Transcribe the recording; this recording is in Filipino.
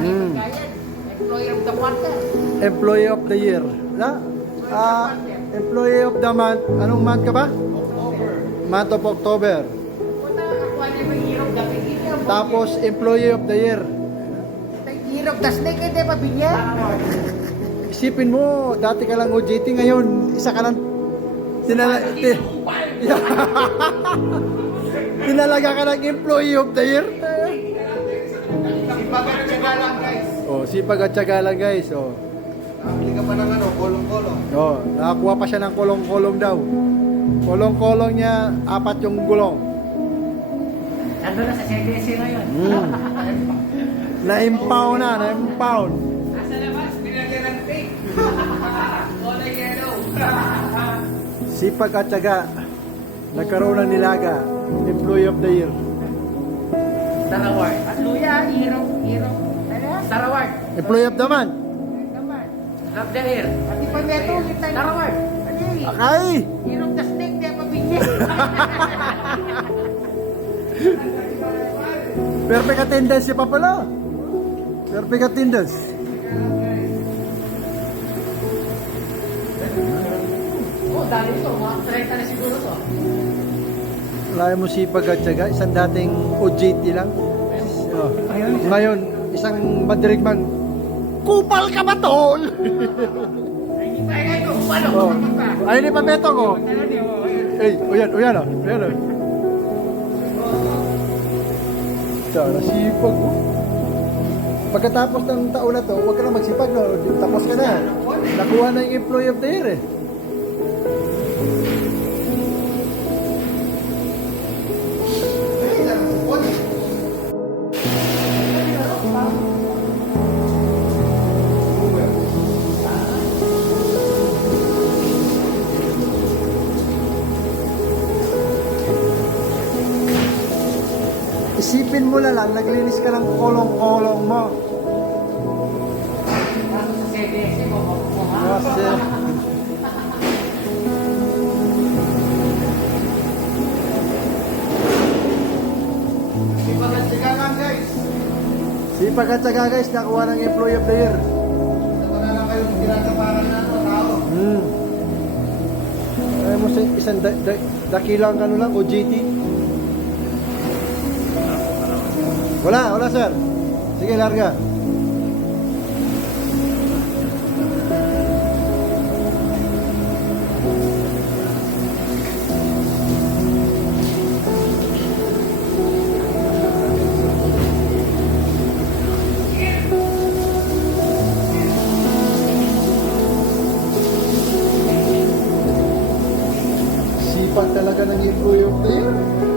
Hmm. Employer of the quarter. Employee of the year. Na? Employee of the month. Anong month ka ba? October. Month of October. Punta ako ano yung year of the beginning. Tapos, employee of the year. Year of the snake, hindi pa binya. Isipin mo, dati ka lang OJT, ngayon, isa ka lang tinalaga ka ng employee of the year. Sipag at syaga lang, guys. Oh, sipag at syaga lang, guys. Oh. Nakabili ka pa ng ano, kolong-kolong. Oh, nakakuha pa siya ng kolong-kolong daw. Kolong-kolong niya, 4 yung gulong. Nandun na sa CDC ngayon. Na-impound na, na-impound. Nasa labas, binagyan ng tape. Kulay yellow. Sipag at syaga. Nagkaroon ng nilaga. Employee of the year. Star Award. At Luya, hero. Star Award. Employee of the month. Of the year. Pati pa meto, Star Award. Akay! Hero of the snake, di pa binya. Perfect attendance pa pala. Perfect attendance. Oh, dali ito. Mga 30 na siguro to. Wala mo sipag at syaga. Isang dating OJT lang. Oh. Ngayon, isang madirigmang, kupal ka ba, tol? Ay, ito. Ano? Oh. Ay, ni Pabeto ko. Ay, uyan, uyan o. Uyan o. Sana sipag o. Pagkatapos ng taon na to, huwag ka na magsipag, no? Tapos ka na. Nakuha na yung employee of the year eh. Isipin mo na lang, naglinis ka ng kolong-kolong mo. Sa CDC mo. Kasi, Sipag at syaga lang, guys. sipag at syaga guys, nakuha ng employee of the year. Ito na lang kayong ginagaparan na ito, tao. Ay mo sa isang dakilang ano lang, OJT. Wala sir. Sige, larga. Sipag talaga ng employee of the year.